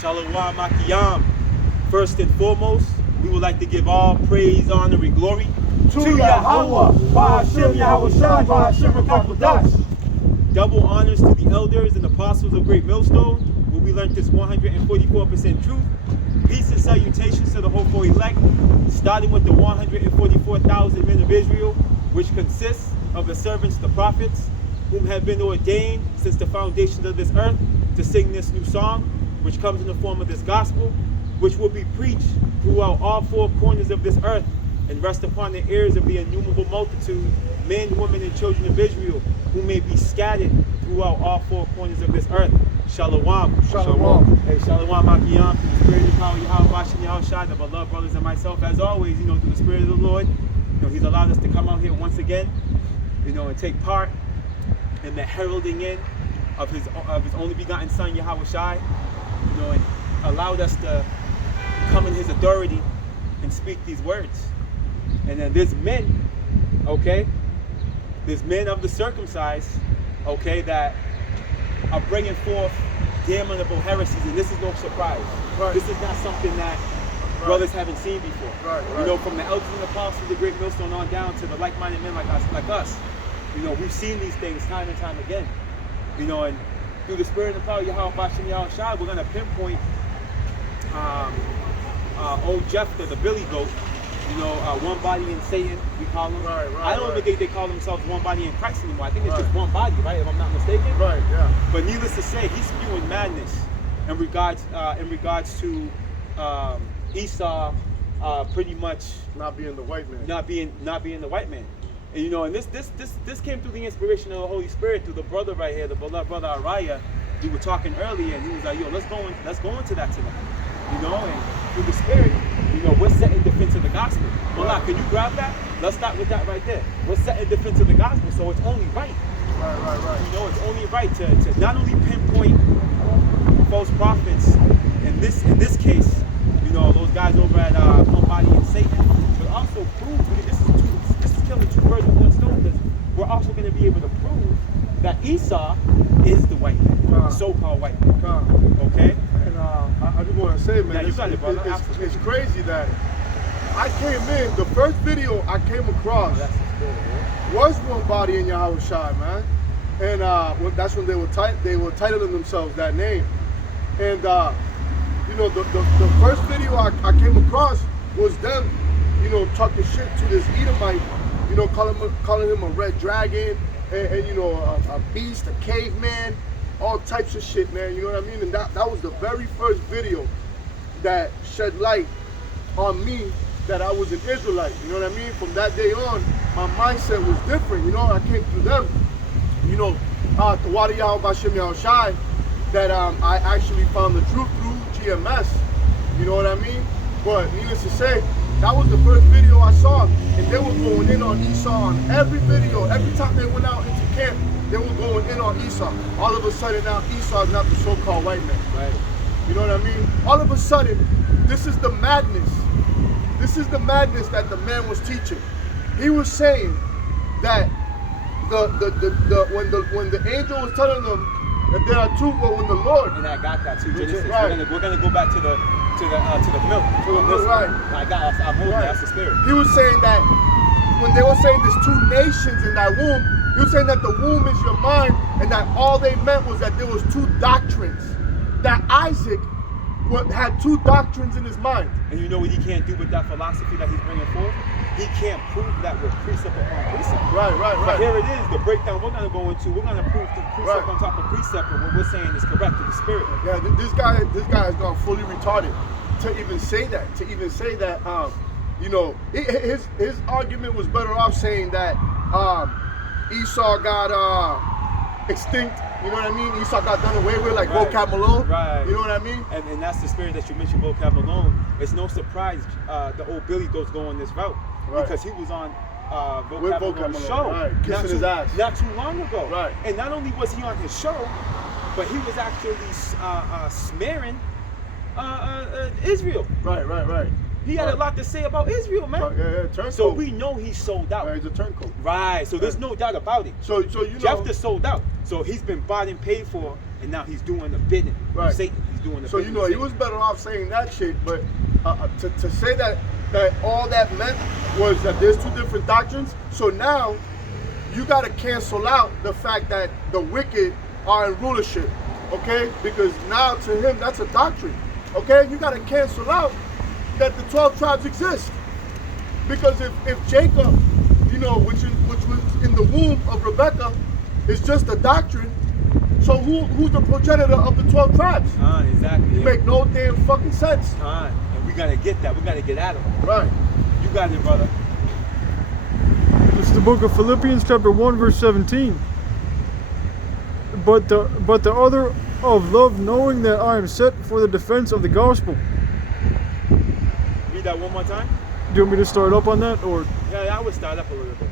YAHAWAH. First and foremost, we would like to give all praise, honor, and glory to Yahawah, BAHASHAM, YAHAWASHI, BAHASHAM, QADASH. Double honors to the elders and apostles of Great Millstone, where we learned this 144% truth. Peace and salutations to the hopeful elect, starting with the 144,000 men of Israel, which consists of the servants, the prophets, whom have been ordained since the foundations of this earth to sing this new song, which comes in the form of this gospel, which will be preached throughout all four corners of this earth and rest upon the ears of the innumerable multitude, men, women, and children of Israel, who may be scattered throughout all four corners of this earth. Shalom. Shalom. Hey, Shalom Makiyam, through the spirit of power, YAHAWASHI, YAHAWASHI, the beloved brothers and myself, as always, through the spirit of the Lord, He's allowed us to come out here once again, and take part in the heralding in of His only begotten Son, YAHAWASHI, and allowed us to come in His authority and speak these words. And then there's men, there's men of the circumcised, that are bringing forth damnable heresies, and this is no surprise. Right. This is not something that brothers haven't seen before. Right. From the elders and apostles of the Great Millstone on down to the like-minded men like us. We've seen these things time and time again. And through the spirit and the power of YAHAWASHI, YAHAWASHI, we're going to pinpoint old Jephthah, the Billy Goat, one body in Satan, we call him. I don't even think they call themselves one body in Christ anymore. I think it's just one body, right? If I'm not mistaken. Right, yeah. But needless to say, he's spewing madness in regards to Esau, pretty much not being the white man. Not being the white man. And and this came through the inspiration of the Holy Spirit through the brother right here, the beloved brother Ariah. We were talking earlier, and he was like, "Yo, let's go into that tonight." And through the Spirit, we're set in defense of the gospel. Malak, can you grab that? Let's start with that right there. We're set in defense of the gospel, so it's only right. Right. It's only right to not only pinpoint false prophets in this case, those guys over at One Body and Satan, but also prove this is killing two birds with one stone, because we're also going to be able to prove that Esau is the white man, so-called white man. Okay? And I just want to say, man, you got it, brother. It's crazy that I came in, the first video I came across was One Body in YAHAWASHI, man. And that's when they were titling themselves that name. And the first video I came across was them, talking shit to this Edomite, calling him a red dragon, and a beast, a caveman, all types of shit, man. You know what I mean? And that was the very first video that shed light on me that I was an Israelite. You know what I mean? From that day on, my mindset was different. I came through them. The Water YAHAWASHI, YAHAWASHI, that I actually found the truth through GMS. You know what I mean? But needless to say, that was the first video I saw, and they were going in on Esau on every video. Every time they went out into camp, they were going in on Esau. All of a sudden now, Esau is not the so-called white man. Right. You know what I mean? All of a sudden, this is the madness. This is the madness that the man was teaching. He was saying that when the angel was telling them that there are two, but when the Lord, and I got that too. Genesis. Right. We're gonna go back to the milk. Right. I'm moving. That's the spirit. He was saying that when they were saying there's two nations in that womb, he was saying that the womb is your mind, and that all they meant was that there was two doctrines. That Isaac had two doctrines in his mind. And you know what he can't do with that philosophy that he's bringing forth? He can't prove that with precept upon precept. Right. But here it is, the breakdown we're going to go into. We're going to prove through precept on top of precept, but what we're saying is correct to the spirit. Yeah, this guy has gone fully retarded to even say that. His argument was better off saying that Esau got extinct. You know what I mean? Esau got done away with, like Vocab Malone. Right. You know what I mean? And that's the spirit that you mentioned, Vocab Malone. It's no surprise the old Billy Goat's going this route. Right. Because he was on Vocab Malone's show. Right. Kissing his ass. Not too long ago. Right. And not only was he on his show, but he was actually smearing Israel. Right. He had a lot to say about Israel, man. Turncoat. So we know he's sold out. Yeah, he's a turncoat. Right. So there's no doubt about it. So you know, Jephthah sold out. So he's been bought and paid for, and now he's doing the bidding of Satan. He's doing the So you know, he was better off saying that shit. But to say that all that meant was that there's two different doctrines. So now you got to cancel out the fact that the wicked are in rulership, okay? Because now to him that's a doctrine, okay? You got to cancel out that the 12 tribes exist. Because if Jacob, you know, which was in the womb of Rebecca, is just a doctrine, so who's the progenitor of the 12 tribes? Exactly. It make no damn fucking sense. And we gotta get that. We gotta get at them. Right. You got it, brother. It's the book of Philippians chapter 1 verse 17. But the other of love, knowing that I am set for the defense of the gospel. Read that one more time. Do you want me to start up on that, or? Yeah, I would start up a little bit.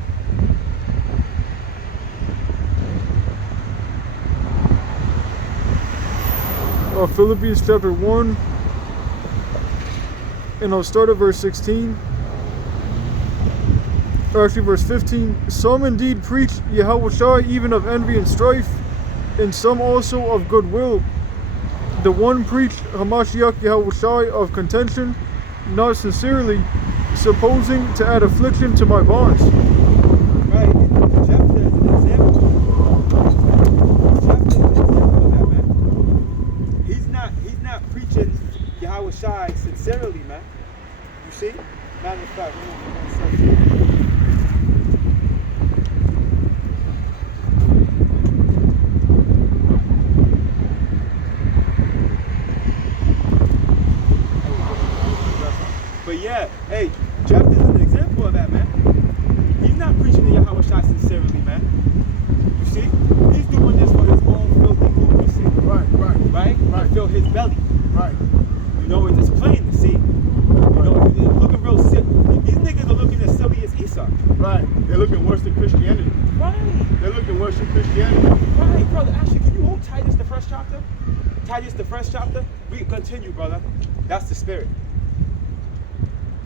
Philippians chapter 1, and I'll start at verse 16. Or actually verse 15. Some indeed preach YAHAWASHI even of envy and strife, and some also of goodwill. The one preached Hamashiach YAHAWASHI of contention, not sincerely, supposing to add affliction to my bonds. Right. Jeff is an example. Jeff is an example of that, man. He's not preaching YAHAWASHI sincerely, man. You see? Matter of fact, but yeah, hey, Jeff is an example of that, man. He's not preaching to YAHAWASHI sincerely, man. You see? He's doing this for his own filthy lucre sake. Right? To fill his belly. Right. You know, it's just plain to see. You know, they're looking real sick. These niggas are looking as silly as Esau. Right. They're looking worse than Christianity. Right. They're looking worse than Christianity. Right, brother. Actually, can you hold Titus the first chapter? Titus the first chapter? We continue, brother. That's the spirit.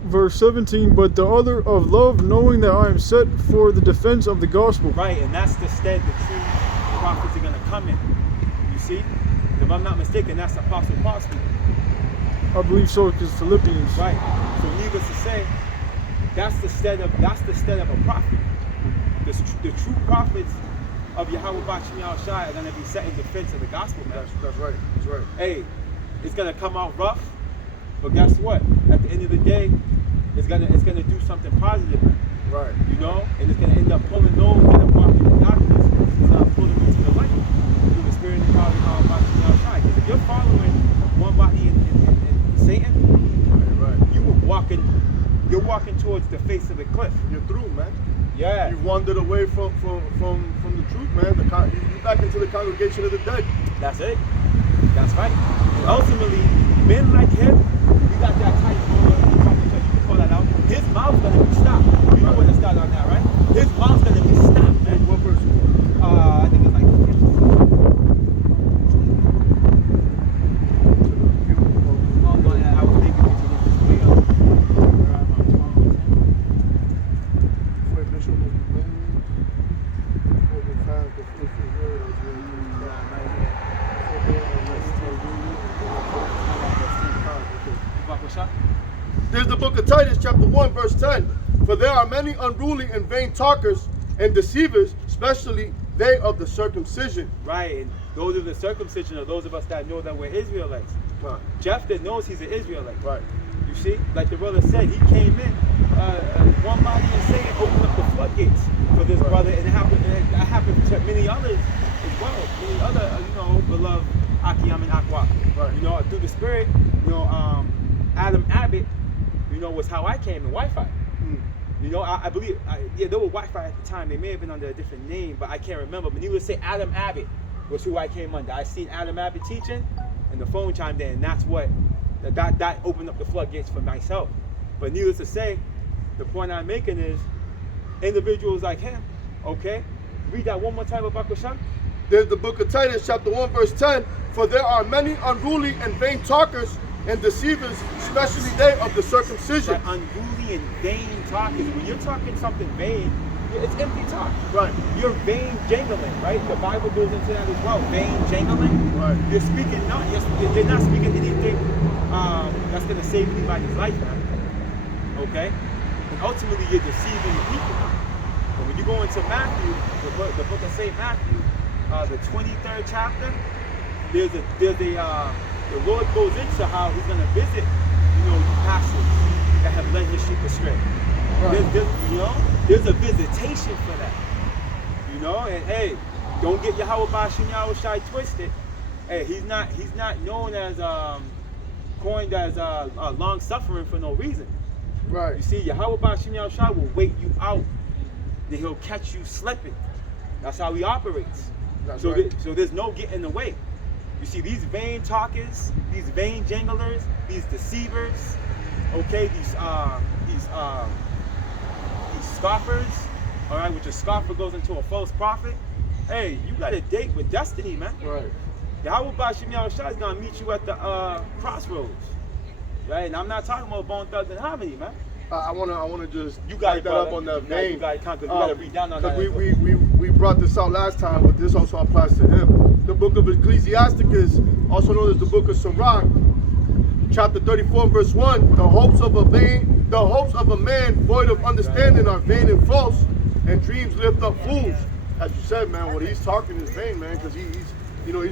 Verse 17, but the other of love, knowing that I am set for the defense of the gospel. Right, and that's the stead the true prophets are going to come in. You see? If I'm not mistaken, that's Apostle Paul speaking. I believe so, because Philippians. Right. So needless to say, that's the stead of a prophet. The true prophets of Yahweh Yahawashi are going to be set in defense of the gospel, man. That's right. That's right. Hey, it's going to come out rough, but guess what? At the end of the day, it's gonna do something positive, man. Right. You know, and it's gonna end up pulling those that are walking in darkness, it's gonna pull them into the light through the spirit and power of Yahweh Yahawashi. Because if you're following one body in Satan, right, you're walking towards the face of the cliff. You're through, man. Yeah. You wandered away from the truth, man. You back into the congregation of the dead. That's it. That's right. And ultimately, men like him, we got that tight you can call that out. His mouth's gonna be stopped. You know where to start on that, right? His mouth's gonna be stopped, man. What verse? I think it's like 50. Oh no, yeah, I was thinking between this way up. Where am I? There's the book of Titus, chapter 1, verse 10. For there are many unruly and vain talkers and deceivers, especially they of the circumcision. Right, and those of the circumcision are those of us that know that we're Israelites. Right. Jeff that knows he's an Israelite. Right. You see, like the brother said, he came in, one body and saying, open up the floodgates for this brother, and it happened to many others as well. Many other, beloved Akiyam and Akwa. Right. You know, through the spirit, Adam Abbott, was how I came in Wi-Fi. You know, I believe, there were Wi-Fi at the time. They may have been under a different name, but I can't remember. But needless to say, Adam Abbott was who I came under. I seen Adam Abbott teaching, and the phone chimed in, and that's what, that opened up the floodgates for myself. But needless to say, the point I'm making is, individuals like him, okay? Read that one more time about Bashan. There's the book of Titus, chapter 1, verse 10. For there are many unruly and vain talkers and deceivers, especially they of the circumcision. Right, unruly and vain talkers. When you're talking something vain, It's empty talk. Right. You're vain jangling, right? The Bible goes into that as well. Vain jangling. Right. You're speaking you're not speaking anything that's gonna save anybody's life, man. Okay? And ultimately you're deceiving the people. But when you go into Matthew, the book of St. Matthew, the 23rd chapter, the Lord goes into how he's gonna visit, pastors that have led his sheep astray. Right. There's a visitation for that. And hey, don't get YAHAWASHI twisted. Hey, he's not known as coined as long suffering for no reason. Right. You see, YAHAWASHI will wait you out, then he'll catch you slipping. That's how he operates. That's so right. So there's no getting away. You see, these vain talkers, these vain janglers, these deceivers, okay, these scoffers, all right, which a scoffer goes into a false prophet. Hey, you got a date with destiny, man. Right. YAHAWASHI is gonna meet you at the crossroads, right? And I'm not talking about Bone Thugs and Harmony, man. I wanna just You got back that up on that vein. You gotta read down on that. We brought this out last time, but this also applies to him. The book of Ecclesiasticus, also known as the book of Sirach, chapter 34, verse 1. The hopes of a man void of understanding are vain and false, and dreams lift up fools. As you said, man, what he's talking is vain, man, because he's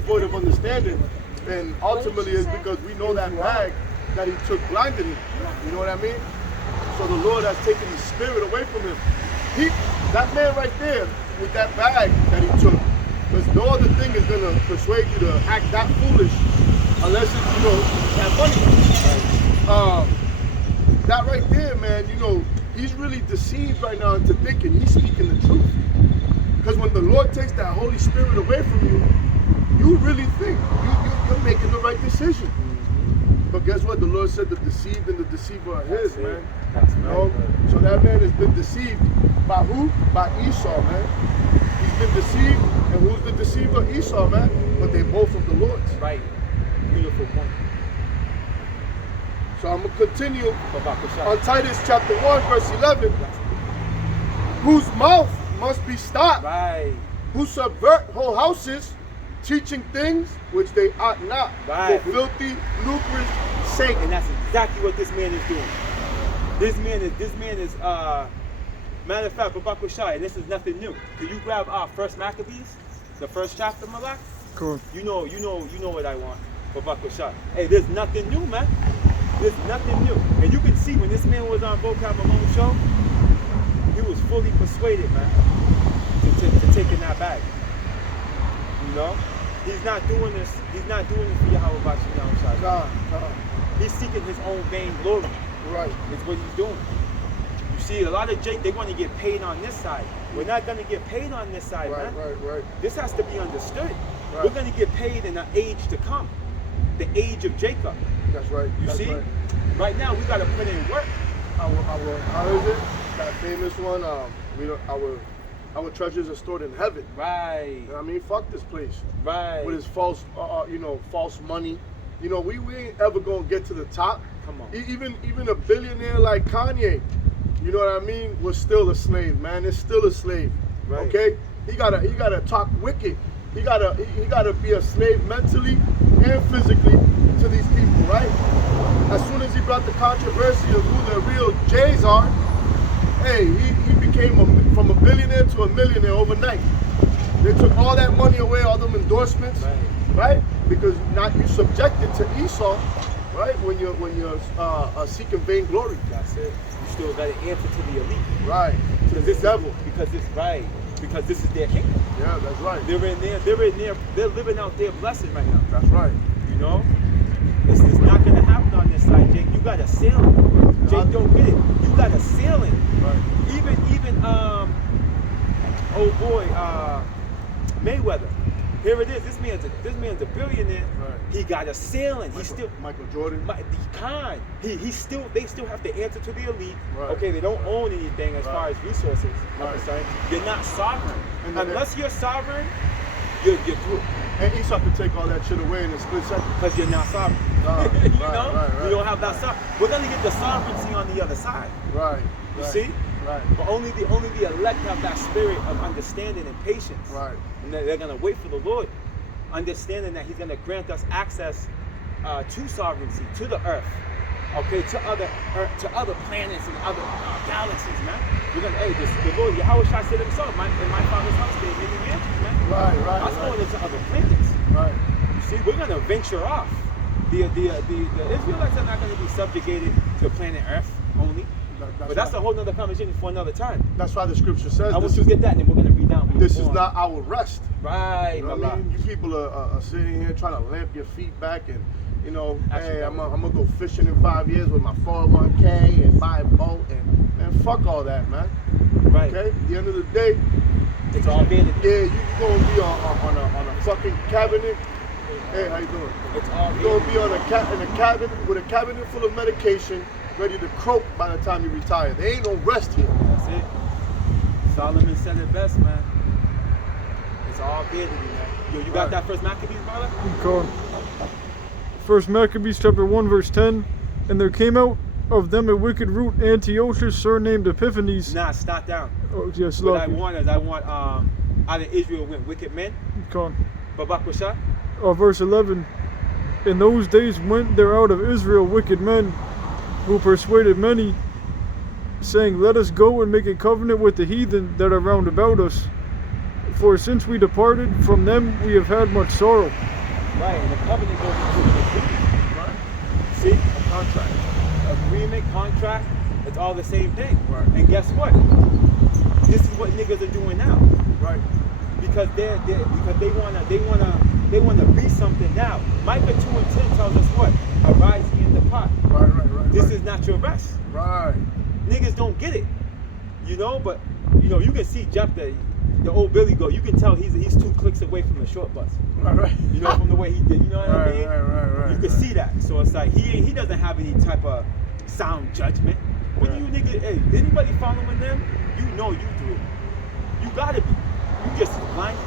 void of understanding, and ultimately it's because we know that bag that he took blinded him. You know what I mean? So the Lord has taken the spirit away from him. That man right there with that bag that he took, because no other thing is going to persuade you to act that foolish unless it's, that money. That right there, man, he's really deceived right now into thinking he's speaking the truth. Because when the Lord takes that Holy Spirit away from you, you really think you're making the right decision. But guess what? The Lord said the deceived and the deceiver are his, man. That's right. So that man has been deceived by who? By Esau, man. He's been deceived, and who's the deceiver? Esau, man. But they're both of the Lord's. Right. Beautiful point. So I'm going to continue on Titus chapter 1, verse 11. Whose mouth must be stopped. Right. Who subvert whole houses, teaching things which they ought not, right, for filthy, lucre's sake. And that's exactly what this man is doing. This man is matter of fact, Bahasham, and this is nothing new. Can you grab First Maccabees, the first chapter, Malak? Cool. You know what I want for Bahasham. Hey, there's nothing new, man. There's nothing new. And you can see when this man was on Vocab Malone show, he was fully persuaded, man, to taking that bag. He's not doing this. He's not doing this for YAHAWASHI. God. He's seeking his own vain glory. Right. It's what he's doing. You see, a lot of they want to get paid on this side. We're not going to get paid on this side, man. Right. This has to be understood. Right. We're going to get paid in the age to come, the age of Jacob. That's right. You see, right now we got to put in work. How is it? That famous one. Our treasures are stored in heaven. Right. I mean, fuck this place. Right. With his false, false money. We ain't ever gonna get to the top. Come on. Even a billionaire like Kanye, you know what I mean, was still a slave, man. It's still a slave. Right. Okay. He gotta talk wicked. He gotta be a slave mentally and physically to these people, right? As soon as he brought the controversy of who the real J's are, hey, he became from a billionaire to a millionaire overnight. They took all that money away, all them endorsements, right? Because now you're subjected to Esau, right? When you're seeking vain glory. That's it. You still got to answer to the elite, right? To this devil, because this is their kingdom. Yeah, that's right. They're living out their blessing right now. That's right. It's not gonna happen on this side, Jake. You got a ceiling. Jake, don't get it. You got a ceiling. Right. Even Mayweather. Here it is. This man's a billionaire. Right. He got a ceiling. Michael Jordan. They still have to answer to the elite. Right. Okay, they don't own anything as far as resources. Right. You're not sovereign. Unless you're sovereign, you're through. And Esau can take all that shit away in a split second. Because you're not sovereign. Right. You don't have that sovereignty. We're gonna get the sovereignty on the other side. Right. You see? Right. But only the elect have that spirit of understanding and patience. Right. And they're gonna wait for the Lord, understanding that He's gonna grant us access to sovereignty, to the earth, okay, to other planets and other galaxies, man. We're gonna, hey, the Lord Yahawashi said Himself, in my Father's house there's many mansions, man. Right. That's going into other planets. Right. You see, we're gonna venture off. The Israelites are not gonna be subjugated to planet Earth only. But that's a whole nother conversation for another time. That's why the scripture says. I want you to get that, and then we're gonna read down. This is not our rest. Right. You know what I mean? You people are sitting here trying to lamp your feet back and, you know, hey, I'm gonna go fishing in 5 years with my 401k and buy a boat and fuck all that, man. Right. Okay. At the end of the day, it's all vanity. Yeah, you gonna be on a fucking cabinet. Hey, how you doing? It's all You're gonna be on in a cabinet with a cabinet full of medication, ready to croak by the time you retire. There ain't no rest here. That's it. Solomon said it best, man. It's all vanity, man. Yo, you got that first Maccabees, brother? Okay. First Maccabees chapter 1 verse 10. And there came out of them a wicked root, Antiochus, surnamed Epiphanes. Nah, stop down. Oh, yes, What I want out of Israel went wicked men. Con. Babakusha. Verse 11. In those days went there out of Israel wicked men, who persuaded many, saying, Let us go and make a covenant with the heathen that are round about us. For since we departed from them, we have had much sorrow. Right, and the covenant goes into the agreement. Right. See? A contract. Agreement, contract, it's all the same thing. Right. And guess what? This is what niggas are doing now. Right. Because they wanna be something now. Micah 2:10 tells us what? Arise ye in the pot. Right. This is not your rest. Right. Niggas don't get it. You know, but you know, you can see Jephthah, the old Billy Goat, you can tell he's 2 clicks away from the short bus. Right. You know, from the way he did, you know what I mean? Right. You can see that. So it's like he doesn't have any type of sound judgment. When you niggas, hey, anybody following them, you know you do it. You gotta be. You just blind.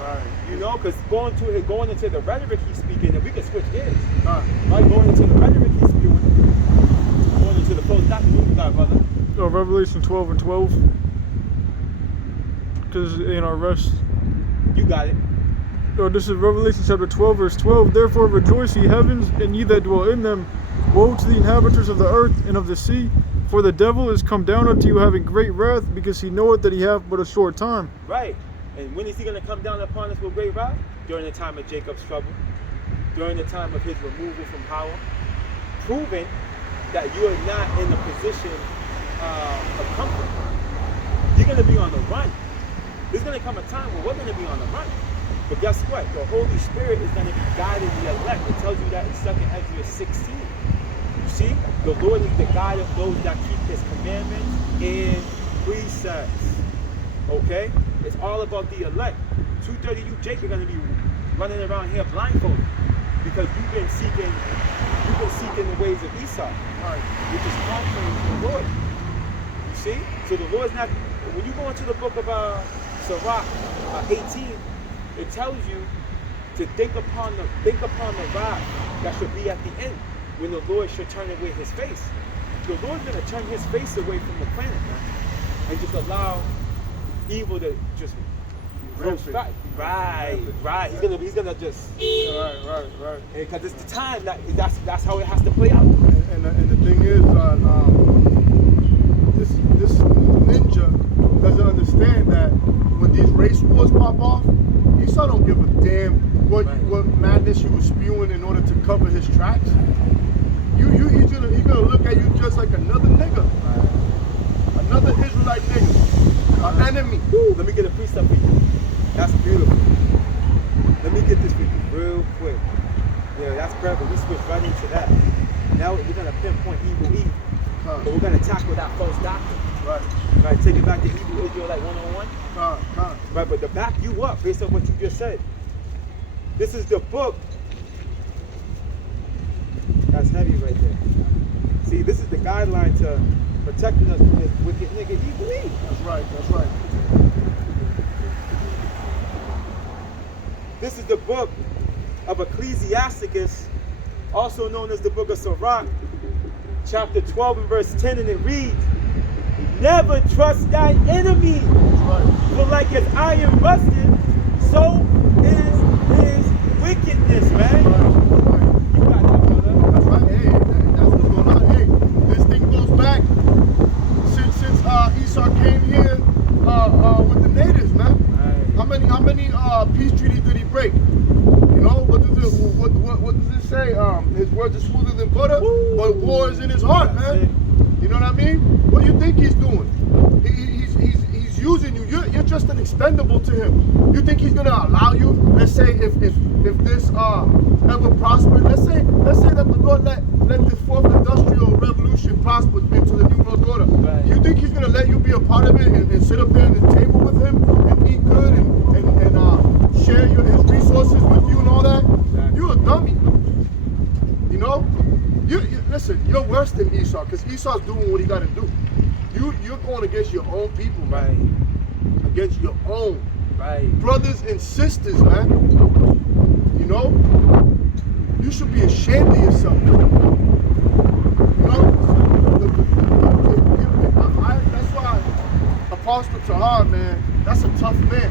Right. You know, because going into the rhetoric he's speaking, then we can switch gears. Right. Right, going into the rhetoric he's spewing, going into the post document you got, brother. Revelation 12 and 12. Because it ain't our rest. You got it. This is Revelation chapter 12 verse 12. Therefore rejoice, ye heavens, and ye that dwell in them. Woe to the inhabitants of the earth and of the sea, for the devil is come down unto you having great wrath, because he knoweth that he hath but a short time. Right. And when is he going to come down upon us with great wrath? During the time of Jacob's trouble. During the time of his removal from power. Proving that you are not in a position of comfort. You're going to be on the run. There's going to come a time where we're going to be on the run. But guess what? The Holy Spirit is going to be guiding the elect. It tells you that in 2nd Ezra 16. You see? The Lord is the guide of those that keep His commandments and precepts. Okay? It's all about the elect. 230 you, Jake, are going to be running around here blindfolded because you've been seeking the ways of Esau, right? Which is contrary to the Lord. You see? So the Lord's not. When you go into the book of Sirach 18, it tells you to think upon the wrath that should be at the end when the Lord should turn away His face. The Lord's going to turn His face away from the planet, man, and just allow evil to just grow fat. Right. He's gonna just Right. because it's the time that's how it has to play out. And the thing is, this ninja doesn't understand that when these race wars pop off, Esau don't give a damn what madness you were spewing in order to cover his tracks. He's gonna look at you just like another nigga, another Israelite nigga, an enemy. Ooh, let me get a precept for you. That's beautiful. Let me get this for you real quick. Yeah, that's perfect. We switch right into that. Now we're gonna pinpoint evil Eve. But we're gonna tackle that false doctrine. Right. Take it back to Hebrew Israelite 101. Right, but to back you up based on what you just said. This is the book. That's heavy right there. See, this is the guideline to protecting us from this wicked nigga evil Eve. That's right. This is the book of Ecclesiasticus, also known as the book of Sirach, chapter 12 and verse 10, and it reads, Never trust thy enemy. For like as iron rusted, so is his wickedness, man. You got that, brother. That's right. Hey, that's what's going on. Hey, this thing goes back since Esau came here with the natives, man. Right. How many peace treaties did he break? You know, what does it say? His words are smoother than butter, but war is in his heart, man. You know what I mean? What do you think he's doing? He's using you. You're just an expendable to him. You think he's gonna allow you? Let's say if this ever prospered, let's say that the Lord let this fourth industrial revolution prosper into the new world order. Right. You think he's gonna let you be a part of it and sit up there at the table with him and eat good and share his resources with you and all that? Exactly. You're a dummy. You know? You listen, you're worse than Esau, because Esau's doing what he gotta do. You're going against your own people, man. Right. Against your own Right. brothers and sisters, man. You know? You should be ashamed of yourself. You know? That's why Apostle Tahar, man, that's a tough man.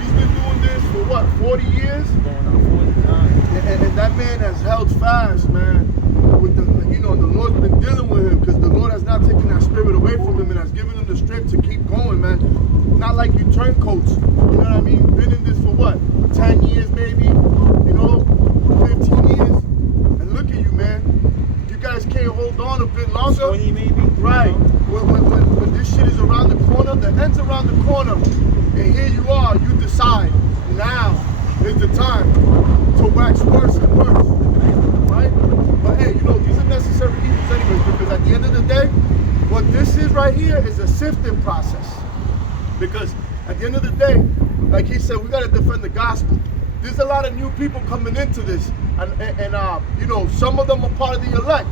He's been doing this for what, 40 years? Going on 40 times. And that man has held fast, man. With the Lord's been dealing with him, because the Lord has not taken that spirit away from him and has given him the strength to keep going, man. Not like you turncoats, you know what I mean? Been in this for what, 10 years maybe, you know, 15 years, and look at you, man. You guys can't hold on a bit longer. 20 maybe. Right. When this shit is around the corner, the end's around the corner, and here you are, you decide now is the time to wax worse and worse, right? But hey, you know, these are necessary evils anyways, because at the end of the day, what this is right here is a sifting process. Because at the end of the day, like he said, we got to defend the gospel. There's a lot of new people coming into this, and you know, some of them are part of the elect,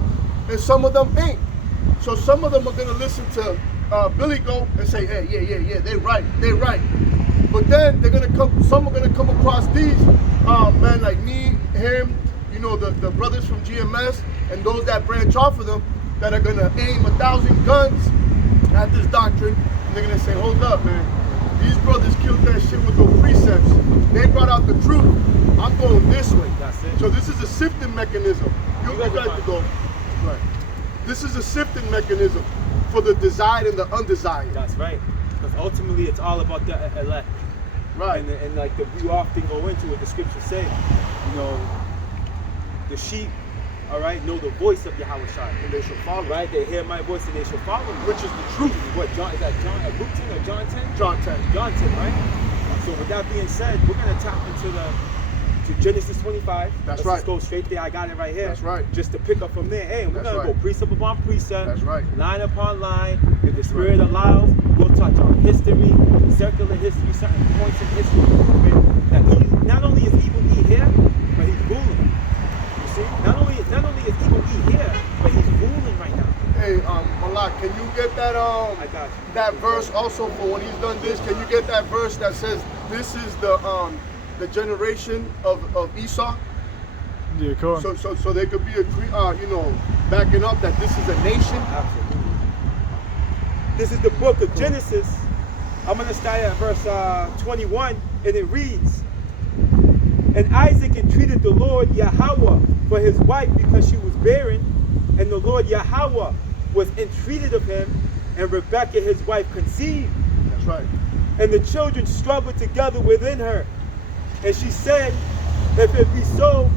and some of them ain't. So some of them are gonna listen to Billy Goat and say, hey, yeah, they right. But then some are gonna come across these men like me, him, you know, the brothers from GMS, and those that branch off of them, that are gonna aim 1,000 guns at this doctrine, and they're gonna say, hold up, man. These brothers killed that shit with those precepts. They brought out the truth. I'm going this way. That's it. So this is a sifting mechanism. You guys to go. Right. This is a sifting mechanism for the desired and the undesired. That's right. Because ultimately it's all about the elect. Right. And like we often go into what the scriptures say, you know, the sheep, all right, know the voice of Yahawashi. And they shall follow. Right? They hear my voice and they shall follow me. Which is the truth. What, John, is that Luke 10 or John 10? John 10. John 10, right? So with that being said, we're going to tap into to Genesis 25. That's Let's right. just go straight there. I got it right here. That's right. Just to pick up from there. Hey, we're going to go precept upon precept. That's right. Line upon line. If the Spirit allows, we'll touch on history, circular history, certain points in history that he, not only is evil he here, but he's ruling. You see? Not only is evil he here, but he's ruling right now. Hey, Malak, can you get that I got you. that verse also for when he's done this? Can you get that verse that says this is the generation of Esau? Yeah, come on. So there could be a you know, backing up that this is a nation. Absolutely. This is the book of Genesis. I'm going to start at verse 21, and it reads, And Isaac entreated the Lord Yahawah for his wife because she was barren, and the Lord Yahawah was entreated of him, and Rebekah his wife conceived. That's right. And the children struggled together within her. And she said, If it be so,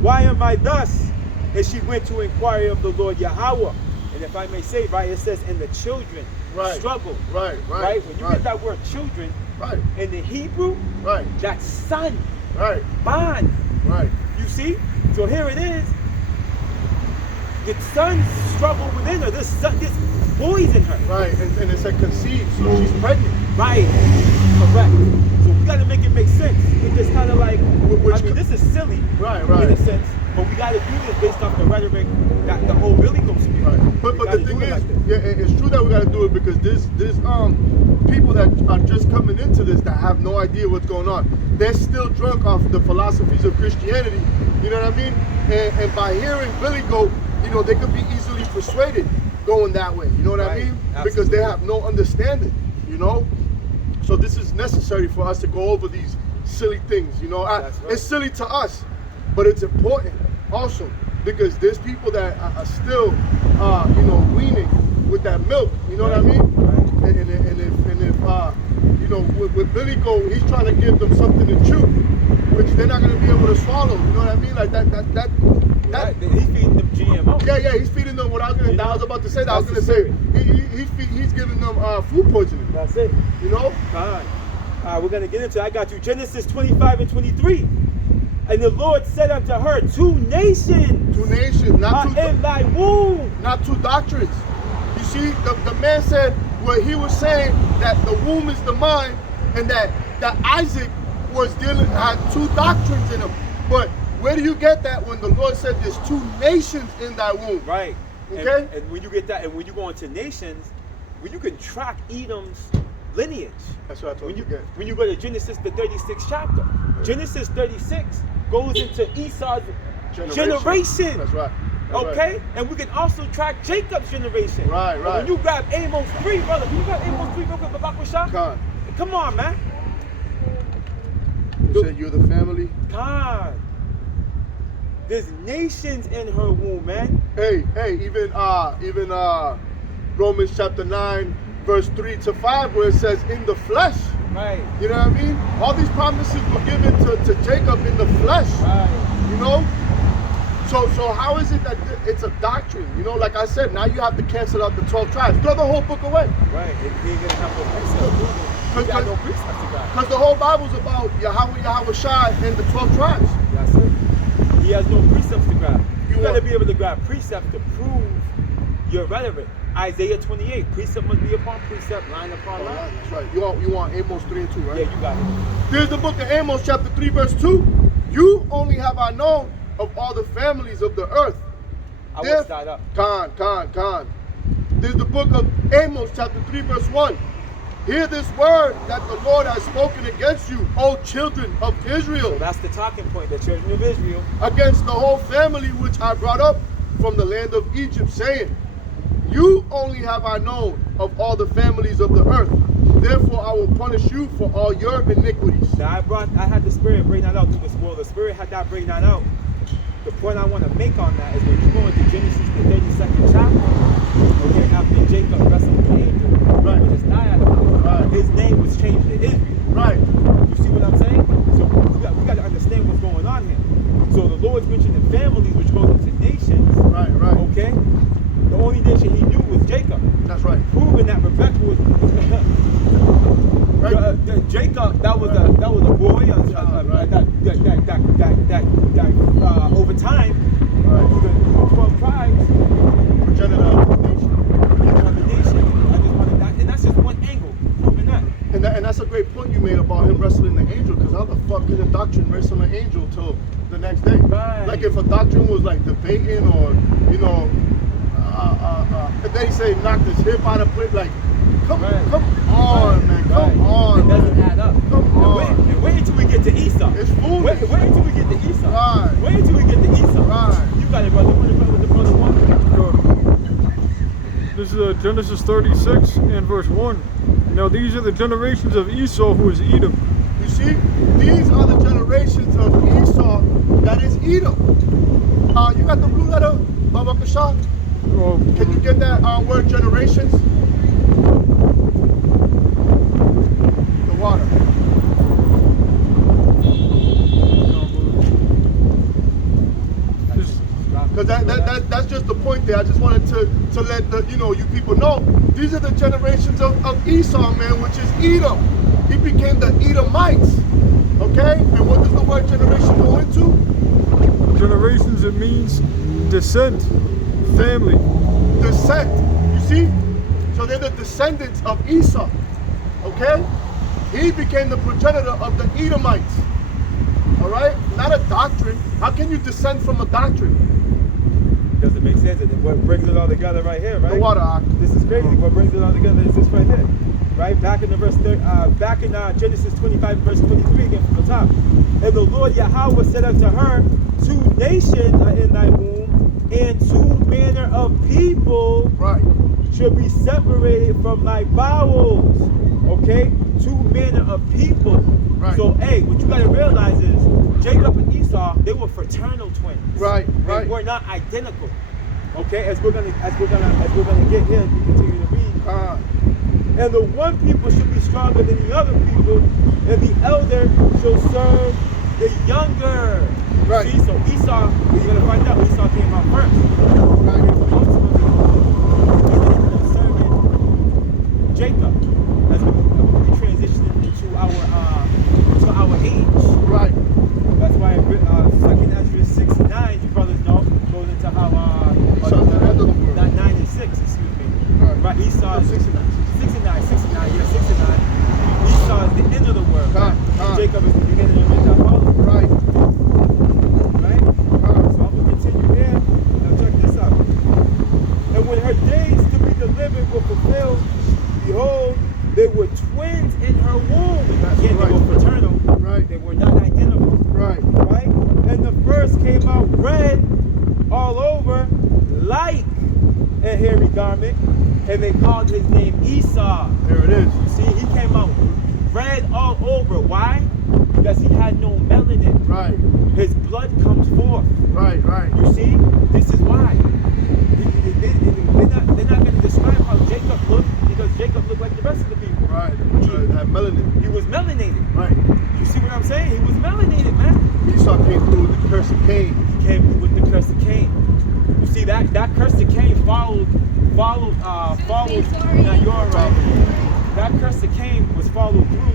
why am I thus? And she went to inquire of the Lord Yahawah. And if I may say, right, it says, and the children struggled. Right. When you get that word children, right. in the Hebrew, Right. that's son, Right. bond. Right. You see? So here it is. The son struggled within her. This boy's in her. Right. And it said conceived, so she's pregnant. Right. Correct. So we got to make it make sense. It's just kind of like, I mean, this is silly. Right. In a sense. But we got to do this based off the rhetoric that the whole Billy Goat speaks. Right. But the thing is, it's true that we got to do it because there's people that are just coming into this that have no idea what's going on. They're still drunk off the philosophies of Christianity. You know what I mean? And by hearing Billy Goat, you know, they could be easily persuaded. going that way. You know what I Right. mean? Absolutely. Because they have no understanding, you know? So this is necessary for us to go over these silly things, you know? That's right. It's silly to us, but it's important also because there's people that are still, you know, weaning with that milk, you know what I mean? Right. And if you know, with Billy Goat, he's trying to give them something to chew, which they're not going to be able to swallow, you know what I mean? Like that. Right. He's feeding them GMO. Yeah, he's feeding them what I was about to say. That I was That's going the to say. He's giving them food poisoning. That's it. You know? Fine. We're going to get into it. I got you. Genesis 25 and 23. And the Lord said unto her, two nations Two nations, are in thy womb. not two doctrines. You see, the man said where he was saying that the womb is the mind, and that Isaac had two doctrines in him. But where do you get that when the Lord said there's two nations in thy womb? Right. Okay. And when you get that, and when you go into nations, when you can track Edom's lineage. That's what I told you. When you go to Genesis, the 36th chapter, Genesis 36 goes into Esau's generation. That's right. That's Okay? right. And we can also track Jacob's generation. Right. And when you grab Amos 3, brother, can you grab Amos 3 real quick, BAHASHAM? Come on, man. You said you're the family. God. There's nations in her womb, man. Hey, even Romans chapter 9, verse 3 to 5, where it says in the flesh. Right. You know what I mean? All these promises were given to Jacob in the flesh. Right. You know? So how is it that it's a doctrine? You know, like I said, now you have to cancel out the 12 tribes. Throw the whole book away. Right. He ain't gonna have no precepts. He got no precepts to God. Because the whole Bible's about Yahawah, Yahawashi, and the 12 tribes. That's it. He has no precepts to grab. You You gotta want- be able to grab precepts to prove you're relevant. Isaiah 28, precept must be upon precept, line upon line. That's right. You want Amos 3 and 2, right? Yeah, you got it. There's the book of Amos, chapter 3, verse 2. You only have I known of all the families of the earth. I will start up. Con. There's the book of Amos, chapter 3, verse 1. Hear this word that the Lord has spoken against you, O children of Israel, So that's the talking point, the children of Israel. against the whole family which I brought up from the land of Egypt, saying, you only have I known of all the families of the earth. Therefore I will punish you for all your iniquities. Now I had the Spirit bring that out through the scroll. The Spirit had that bring that out. The point I want to make on that is when you go into Genesis, the 32nd chapter, okay, after Jacob wrestled with the angel, Right. with his dialogue, Right. his name was changed to Israel. Right. You see what I'm saying? So we got to understand what's going on here. So the Lord's mentioning families, which goes into nations. Right. Okay? The only nation he knew was Jacob. That's right. Proving that Rebecca was Right. Jacob. That was a boy. Right. That over time, Right. through the 12 tribes, Progenitor of the nation. become the nation. I just wanted that, and that's just one angle proving that. And that's a great point you made about him wrestling the angel, because how the fuck can a doctrine wrestle an angel till the next day? Right. Like if a doctrine was like debating or, you know, and then he say knocked his hip out of place, like, come on, man, come on. It doesn't man. add up. Come on. And wait until we get to Esau. It's foolish. Wait until we get to Esau. Right. Wait until we get to Esau. Right. You got it, brother. What the brother want? This is Genesis 36 and verse 1. Now these are the generations of Esau, who is Edom. You see, these are the generations of Esau, that is Edom. You got the blue letter, BAHASHAM? Oh, Can you get that word generations? The water. Because that's just the point there. I just wanted to let you people know. These are the generations of Esau, man, which is Edom. He became the Edomites. Okay? And what does the word generation go into? generations, it means descent, family. Descent. You see? So they're the descendants of Esau. Okay? He became the progenitor of the Edomites. All right? Not a doctrine. How can you descend from a doctrine? Doesn't make sense. And what brings it all together right here, right? The water. This is crazy. What brings it all together is this right here. Right? Back in the back in Genesis 25, verse 23, again from the top. And the Lord Yahawah said unto her, 2 nations are in thy womb, and 2 manner of people Right. should be separated from thy bowels. Okay? Two manner of people. Right. So, hey, what you gotta realize is Jacob and Esau, they were fraternal twins. Right, They right. were not identical. Okay, as we're gonna get here, if you continue to read. And the one people should be stronger than the other people, and the elder shall serve the younger. Right. See, so Esau, you're gonna find out Esau came out first. Right. Serving Jacob as we transition into our age. Right. That's why 2nd Ezra 6:9, you brothers know, goes into how Esau's the end of the world. 9 and 6, excuse me. Right, Esau 69. 69, 69, yeah, 69. Esau is the end of the world. Right? And Jacob is the beginning of it that follows. Right. Right? So I'm going to continue here. Now check this out. And when her days to be delivered were fulfilled, behold, they were twins in her womb. Again, right. they were fraternal. Right. They were not identical. Right. Right? And the first came out red all over like a hairy garment. And they called his name Esau. There it is. You see, he came out red all over. Why? Because he had no melanin. Right. His blood comes forth. Right. Right. You see, this is why. They're not going to describe how Jacob looked because Jacob looked like the rest of the people. Right. It had melanin. He was melanated. Right. You see what I'm saying? He was melanated, man. Esau came through with the curse of Cain. He came through with the curse of Cain. You see, that curse of Cain followed. Now you're all right. That curse of Cain was followed through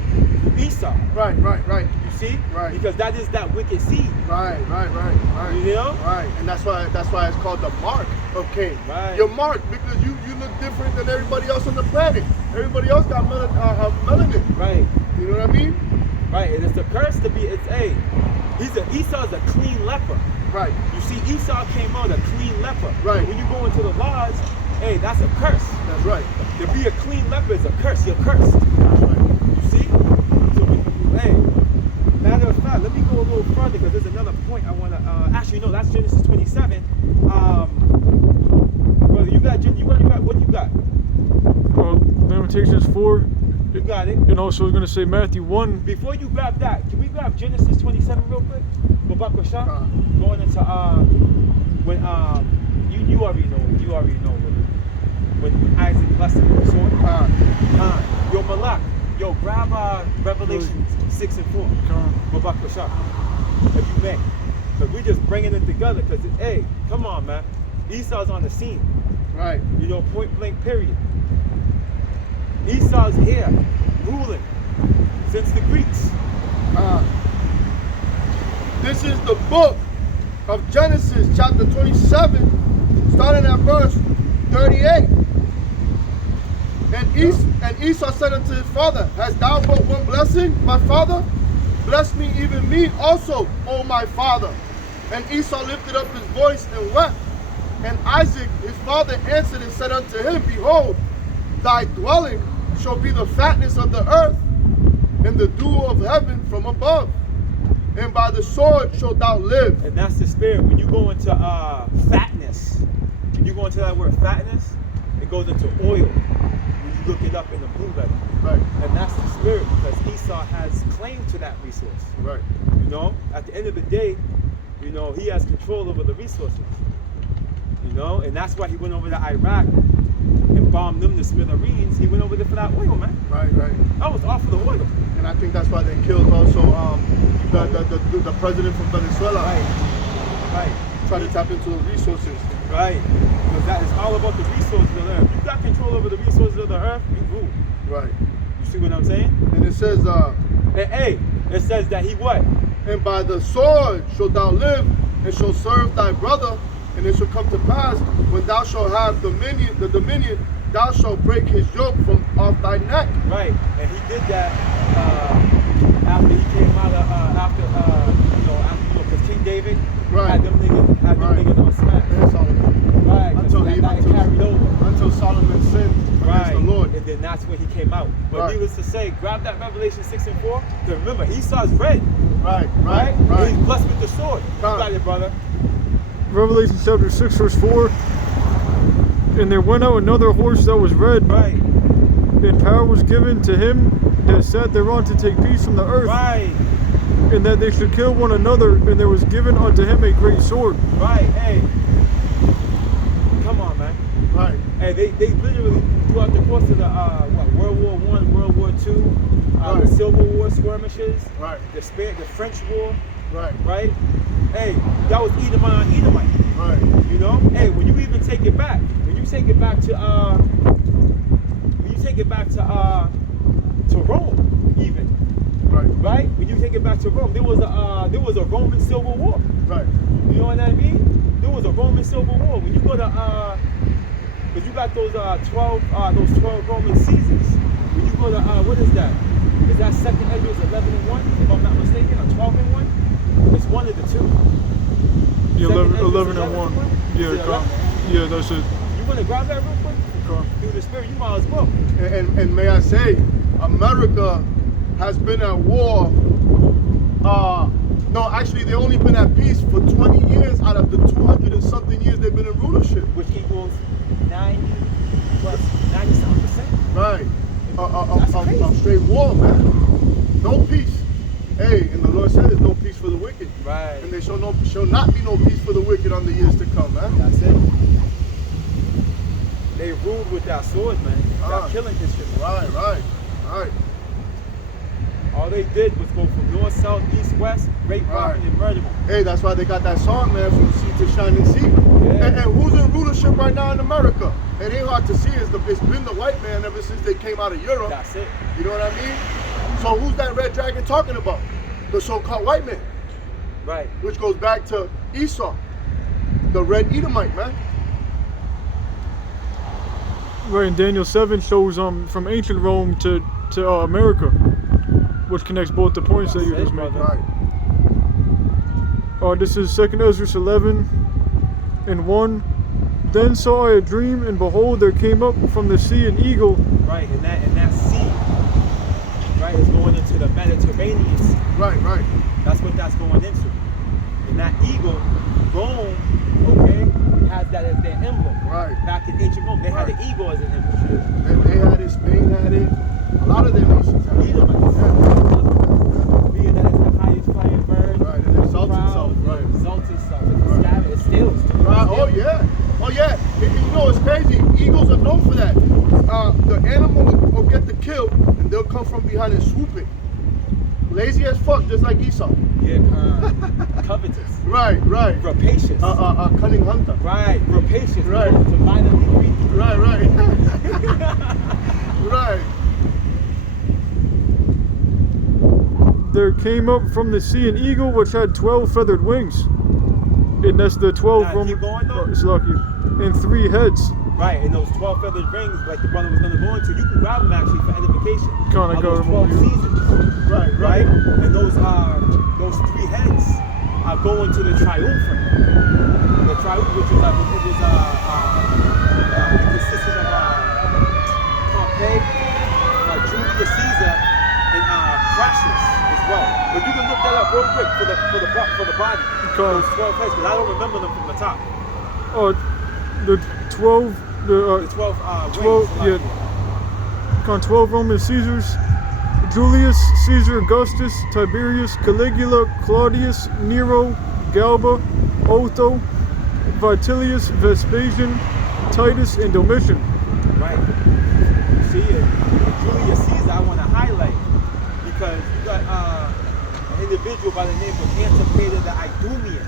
Esau. Right. Right. Right. You see? Right. Because that is that wicked seed. Right. Right. Right. Right. You know? Right. And that's why it's called the mark of Cain. Right. You're marked because you look different than everybody else on the planet. Everybody else got melanin. Right. You know what I mean? Right. And it's a curse to be. It's Esau's a clean leper. Right. You see, Esau came out a clean leper. Right. When you go into the laws, hey, that's a curse. That's right. To be a clean leper is a curse. You're cursed. That's right. You see? So, hey, matter of fact, let me go a little further because there's another point I want to. Actually, no, that's Genesis 27. Brother, what you got? Lamentations 4. You got it. And also, I was going to say Matthew 1. Before you grab that, can we grab Genesis 27 real quick? BAHASHAM. Going into when you already know when Isaac blessed him with the sword. Yo, Malak, grab Revelation 6 and 4. BAHASHAM, if you may. Because we're just bringing it together because, hey, come on, man. Esau's on the scene. Right. You know, point blank, period. Esau's here, ruling, since the Greeks. This is the book of Genesis, chapter 27, starting at verse 38. And Esau said unto his father, Hast thou but one blessing, my father? Bless me, even me also, O my father. And Esau lifted up his voice and wept. And Isaac, his father, answered and said unto him, Behold, thy dwelling shall be the fatness of the earth, and the dew of heaven from above. And by the sword shalt thou live. And that's the spirit. When you go into fatness, when you go into that word fatness, it goes into oil. When you look it up in the blue letter. Right. And that's the spirit because Esau has claim to that resource. Right. You know, at the end of the day, you know, he has control over the resources. You know, and that's why he went over to Iraq and bombed them to smithereens. He went over there for that oil, man. Right, right. I was all for the oil. And I think that's why they killed also the president from Venezuela. Right. Right. Trying to tap into the resources. Right. Because that is all about the resources of the earth. You got control over the resources of the earth, you rule. Right. You see what I'm saying? And it says, it says that he what? And by the sword shalt thou live, and shalt serve thy brother, and it shall come to pass, when thou shalt have the dominion, thou shalt break his yoke from off thy neck. Right, and he did that after he came out of because King David had them niggas on smash. And Solomon. Right, until that carried over. Until Solomon sinned against the Lord. And then that's when he came out. But Right. needless to say, grab that Revelation 6 and 4. Because remember, Esau's red. Right. And he's blessed with the sword. You got it, brother. Revelation chapter 6 verse 4. And there went out another horse that was red, Right. and power was given to him that sat thereon to take peace from the earth, Right. and that they should kill one another, and there was given unto him a great sword. Right. Hey. Come on, man. Right. Hey, they literally throughout the course of the World War I, World War II, the Right. Civil War skirmishes, Right. the French War, Right. right? Hey, that was Edomite on Edomite. Right. You know? Hey, when you even take it back, when you take it back to Rome, even, Right. right? When you take it back to Rome, there was a Roman Civil War. Right. You know what I mean? There was a Roman Civil War. When you go to because you got those 12 Roman Caesars. When you go to what is that? Is that second Ezra's 11-1, if I'm not mistaken, or 12-1? It's one of the two. Yeah, Second 11 Ezra's and 1. 11-1? Yeah, Is it come. 11-1? Yeah, that's it. You want to grab that real quick? Come. Through the spirit, you might as well. And may I say, America has been at war. No, actually, they only been at peace for 20 years out of the 200 and something years they've been in rulership. Which equals 90-something%. Right. That's crazy. A straight war, man. No peace. Hey, and the Lord said there's no peace for the wicked. Right. And there shall not be no peace for the wicked on the years to come, man. That's it. They ruled with that sword, man. That killing history. Right. All they did was go from north, south, east, west, rape, robbing, and murder. Hey, that's why they got that song, man, from sea to shining sea. Yeah. And who's in rulership right now in America? It ain't hard to see. It's been the white man ever since they came out of Europe. That's it. You know what I mean? So who's that red dragon talking about? The so-called white man, Right. which goes back to Esau, the red Edomite, man. Right, and Daniel 7 shows from ancient Rome to America, which connects both the points that you That's just it, made. brother. Right. This is 2 Ezra 11:1. Then saw I a dream, and behold, there came up from the sea an eagle. Right, and that sea, right, is going into the Mediterranean Sea. Right. That's what that's going into. And that eagle, Rome, okay, has that as their emblem. Right. Back in ancient Rome, they had the eagle as an emblem. They had it, Spain had it. A lot of their nations had it. Edomites. Being that it's the highest flying bird. Right, it exalts proud, itself, right. It exalts itself. It's Right. scattered. It steals too. Right. Oh yeah. And you know it's crazy. Eagles are known for that. The animal will get the kill, and they'll come from behind and swoop it. Lazy as fuck, just like Esau. Yeah, covetous. Right. Rapacious. Cunning hunter. Right, rapacious. Right. To violently greet. Right. Right. There came up from the sea an eagle which had 12 feathered wings. And that's the 12 Nah, Roman. keep going, though. It's lucky. And 3 heads. Right, and those 12 feathered rings, like the brother was going to go into, you can grab them actually for edification. Kinda got those them 12 over here. seasons. Right? And those 3 heads are going to the triumphant. The triumphant, which is it consisted of Pompey, Julius Caesar, and Crassus as well. But you can look that up real quick for the body. Those 12 heads, because I don't remember them from the top. The 12. The 12 12, wings. yeah. 12 Roman Caesars. Julius, Caesar Augustus, Tiberius, Caligula, Claudius, Nero, Galba, Otho, Vitellius, Vespasian, Titus, and Domitian. Right. See it. Julius Caesar I want to highlight because you got an individual by the name of Antipater the Idumean,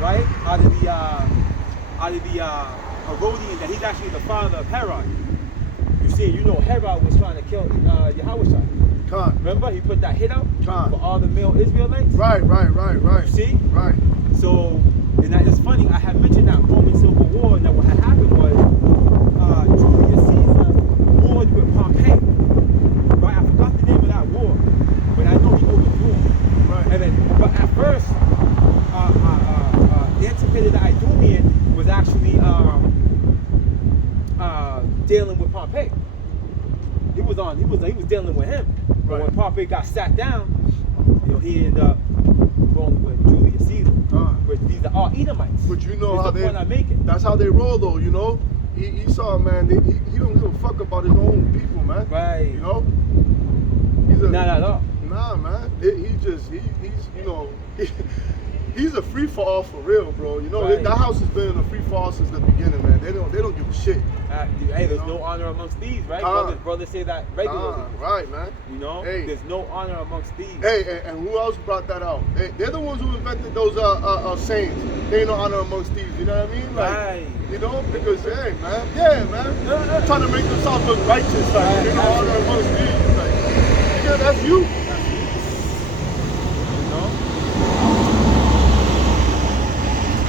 right? Out of the Herodian, that he's actually the father of Herod. You see, you know Herod was trying to kill YAHAWASHI. Remember, he put that hit out for all the male Israelites. Right. You see? Right. So, and that is funny. I had mentioned that Roman Civil War, and that what had happened was Julius Caesar warred with Pompey. Right? I forgot the name of that war, but I know he overthrew him. Right. And then, but at first, Antipater the Idumean was actually dealing with Pompey. He was dealing with him. But when Pompey got sat down, he ended up rolling with Julius Caesar. Which these are all Edomites. But you know Is how the point I'm making. that's how they roll though, you know? Esau, man, he don't give a fuck about his own people, man. Right. You know? He's a, Not at all. Nah, man. He's a free for all for real, bro. You know, Right. that house has been in a free for all since the beginning, man. They don't give a shit. Hey, there's no honor amongst thieves, right? Brothers say that regularly. Right, man. You know, Hey. there's no honor amongst thieves. Hey, and who else brought that out? They're the ones who invented those sayings. There ain't no honor amongst thieves. You know what I mean? Like, Right. you know, because hey, man, yeah, man, they're trying to make themselves look righteous. Like, Right. there's no honor amongst thieves. Like, yeah, that's you. You know?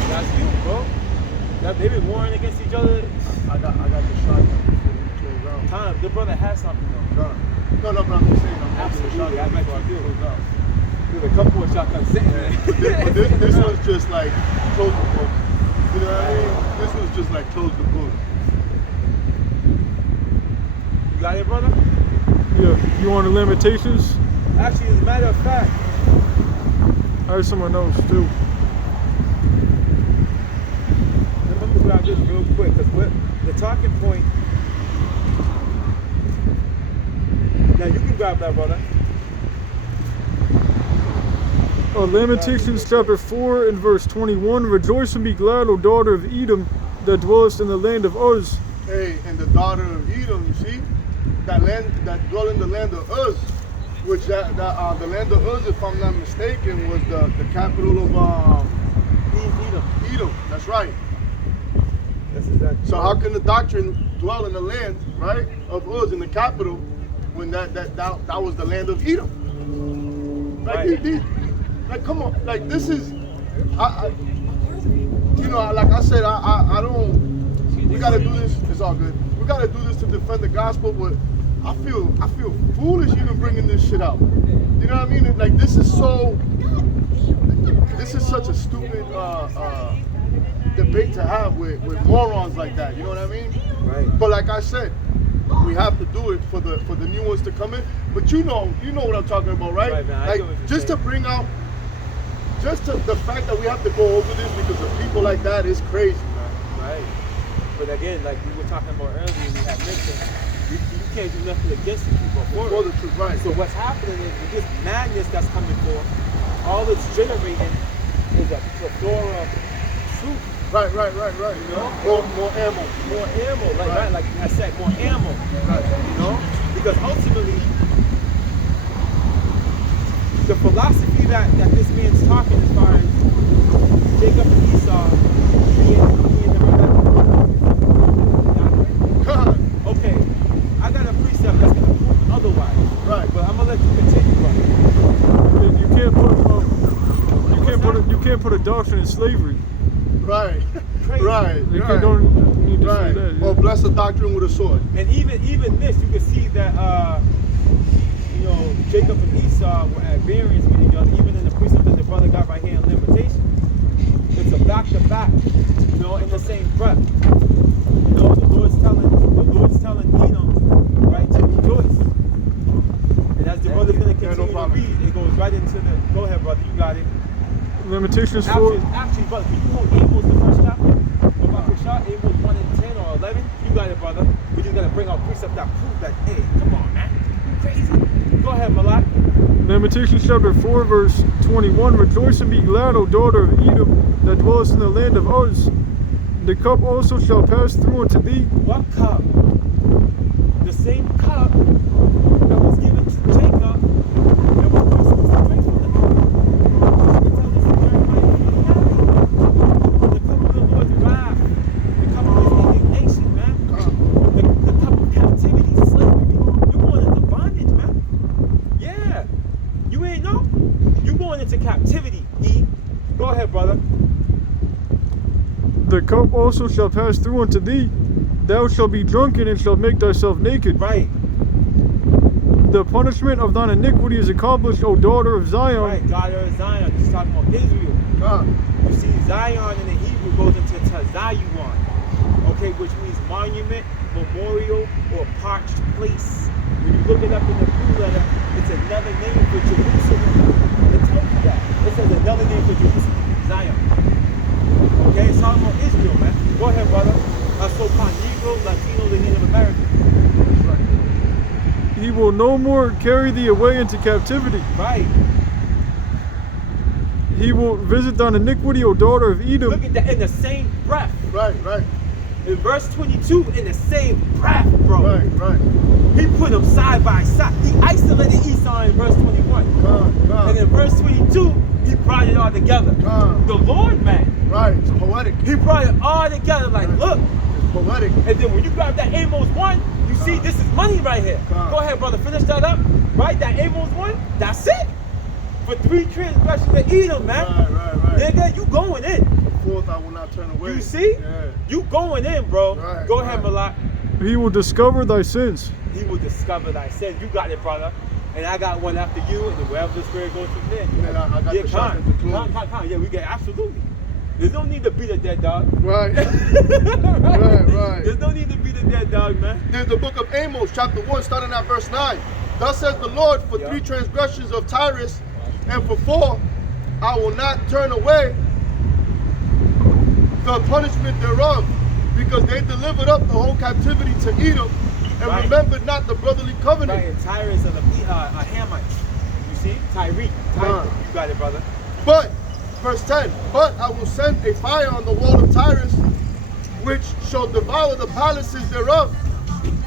That's you, bro. They've been warring against each other. I got the shotgun before we close out. Time. The brother has something though. No, but I'm just saying, I'm Absolutely, holding the I shotgun bet before you do. close out. There's a couple of shotguns sitting there. But this one's just like close the book. You know what I mean? This one's just like close the book. You got it, brother? Yeah. You want the Lamentations? Actually, as a matter of fact, I have someone else too. let me grab this real quick because the talking point. Now you can grab that, brother. Lamentations chapter 4 and verse 21. Rejoice and be glad, O daughter of Edom, that dwellest in the land of Uz. Hey, and the daughter of Edom, you see? That land, that dwell in the land of Uz, which the land of Uz, if I'm not mistaken, was the capital of Edom. That's right. That's exactly. So how can the doctrine dwell in the land, right, of Uz in the capital, when that was the land of Edom? Like, Right. like come on, like this is, you know, like I said, I don't. We gotta do this. It's all good. We gotta do this to defend the gospel, but I feel foolish even bringing this shit out. You know what I mean? Like this is such a stupid debate to have with morons like that. You know what I mean? Right. But like I said, we have to do it for the new ones to come in. But you know what I'm talking about, right? Right, man. I Like get what you're just saying. to bring out, the fact that we have to go over this because of people like that is crazy, man. Right. But again, like we were talking about earlier, we had mentioned, you can't do nothing against the truth or For the truth, right? So what's happening is with this madness that's coming forth, all it's generating is a plethora of truth. Right. You know? More ammo. More ammo, like Right. like I said, more ammo. Right. You know? Because ultimately, the philosophy that this man's talking as far as Jacob and Esau being God. okay, I got a precept that's gonna prove otherwise. Right. But I'm gonna let you continue, brother. And you can't put a doctrine in slavery. Right. Crazy. Right. You Right. don't need to say Right. that. Or bless the doctrine with a sword. And even this, you can see that you know, Jacob and Esau were at variance with each other, even in the precept that the brother got right here in Limitations. It's a back to back, you know, in the same breath. You know, the Lord's telling Edom, right, to rejoice. And as the brother's gonna continue no to problem. read, it goes right into the. Go ahead, brother, you got it. Lamentations 4. Actually, brother, can you hold Amos the first chapter? Or Dr. Shah, Amos 1 and 10 or 11? You got it, brother. We just gotta bring out precept that prove that, hey, come on, man. You crazy. Go ahead, Malak. Lamentations chapter 4 verse 21. Rejoice and be glad, O daughter of Edom, that dwellest in the land of Uz. The cup also shall pass through unto thee. What cup? The same cup that was given to Jacob that was not supposed to drink from the cup. You can tell this in Jeremiah 29. The cup of the Lord's wrath. The cup of his indignation, man. The cup of captivity, slavery. You're going into bondage, man. Yeah. You ain't know? You going into captivity, E. Go ahead, brother. The cup also shall pass through unto thee. Thou shalt be drunken and shalt make thyself naked. Right. The punishment of thine iniquity is accomplished, O daughter of Zion. Right. Daughter of Zion. He's talking about Israel. God. You see, Zion in the Hebrew goes into Tazayuan, okay, which means monument, memorial, or parched place. When you look it up in the blue letter, it's another name for Jerusalem. It tells you that. It says another name for Jerusalem, Zion. Okay, it's talking about Israel, man. Go ahead, brother. So Native Americans. That's right. He will no more carry thee away into captivity. Right. He will visit thine iniquity, O daughter of Edom. Look at that in the same breath. Right, right. In verse 22, in the same breath, bro. Right, right. He put them side by side. He isolated Esau in verse 21. God. And in verse 22, he brought it all together. God. The Lord, man. Right, it's poetic. He brought it all together like, look. It's poetic. And then when you grab that Amos 1, you see this is money right here. Go ahead, brother, finish that up. Right, that Amos 1, that's it. For 3 transgressions of Edom, man. Right. Nigga, you going in. Fourth, I will not turn away. You see? Yeah. You going in, bro. Right, Go ahead, right. Malak. He will discover thy sins. He will discover thy sin. You got it, brother. And I got one after you, and then wherever the spirit goes from there. And I got the shot at the close. Come. Yeah, we get absolutely. There's no need to beat a dead dog. Right. Right. There's no need to beat a dead dog, man. There's the book of Amos, chapter 1, starting at verse 9. Thus says the Lord, for 3 transgressions of Tyrus, and for 4, I will not turn away the punishment thereof, because they delivered up the whole captivity to Edom, and remembered not the brotherly covenant. Right, and Tyrus of the Hamites. You see? Tyreek. You got it, brother. But, verse 10, but I will send a fire on the wall of Tyrus, which shall devour the palaces thereof.